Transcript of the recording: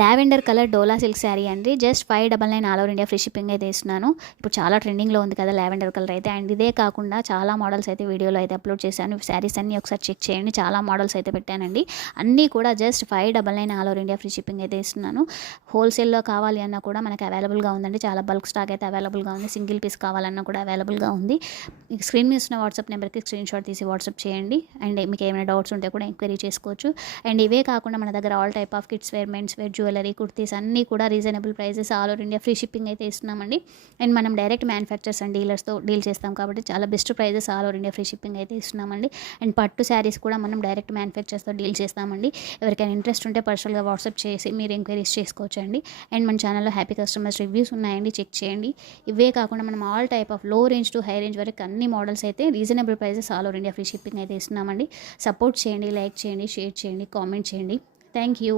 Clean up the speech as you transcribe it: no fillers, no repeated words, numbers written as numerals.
Lavender colour డోలా silk sari అండి. Just 599 all over India free shipping అయితే ఇస్తున్నాను. ఇప్పుడు చాలా ట్రెండింగ్లో ఉంది కదా లావెండర్ కలర్ అయితే. అండ్ ఇదే కాకుండా చాలా మోడల్స్ అయితే వీడియోలో అయితే అప్లోడ్ చేశాను. శారీస్ అన్నీ ఒకసారి చెక్ చేయండి. చాలా మోడల్స్ అయితే పెట్టానండి. అన్నీ కూడా just 599 all over India free shipping అయితే ఇస్తున్నాను. హోల్సేల్లో కావాలి అన్నా కూడా మనకి అవైలబుల్గా ఉందండి. చాలా బల్క్ స్టాక్ అయితే అవైలబుల్గా ఉంది. సింగిల్ పీస్ కావాలన్నా కూడా అవైలబుల్గా ఉంది. స్క్రీన్ మీద ఉన్న వాట్సాప్ నెంబర్కి స్క్రీన్ షాట్ తీసి వాట్సాప్ చేయండి. అండ్ మీకు ఏమైనా డౌట్స్ ఉంటే కూడా ఎంక్వైరీ చేసుకోవచ్చు. అండ్ ఇవే కాకుండా మన దగ్గర all type of kids wear, men's wear, jewellery, kurtis అన్నీ కూడా reasonable prices all over India free shipping అయితే ఇస్తున్నామండి. అండ్ మనం డైరెక్ట్ మ్యానుఫ్యాక్చర్స్ అండ్ డీలర్స్తో డీల్ చేస్తాం కాబట్టి చాలా best prices all over India free shipping అయితే ఇస్తున్నామండి. అండ్ పట్టు శారీస్ కూడా మనం డైరెక్ట్ మ్యానుఫ్యాక్చర్స్తో డీల్ చేస్తామండి. ఎవరికైనా ఇంట్రెస్ట్ ఉంటే పర్సనల్గా వాట్సాప్ చేసి మీరు ఎంక్వైరీస్ చేసుకోవచ్చు అండి. అండ్ మన ఛానల్లో హ్యాపీ కస్టమర్స్ రివ్యూస్ ఉన్నాయండి, చెక్ చేయండి. ఇవే కాకుండా మనం ఆల్ టైప్ ఆఫ్ లో రేంజ్ టు హై రేంజ్ వరకు అన్ని మోడల్స్ అయితే reasonable prices all over India free shipping అయితే ఇస్తున్నామండి. సపోర్ట్ చేయండి, లైక్ చేయండి, షేర్ చేయండి, కామెంట్ చేయండి. Thank you.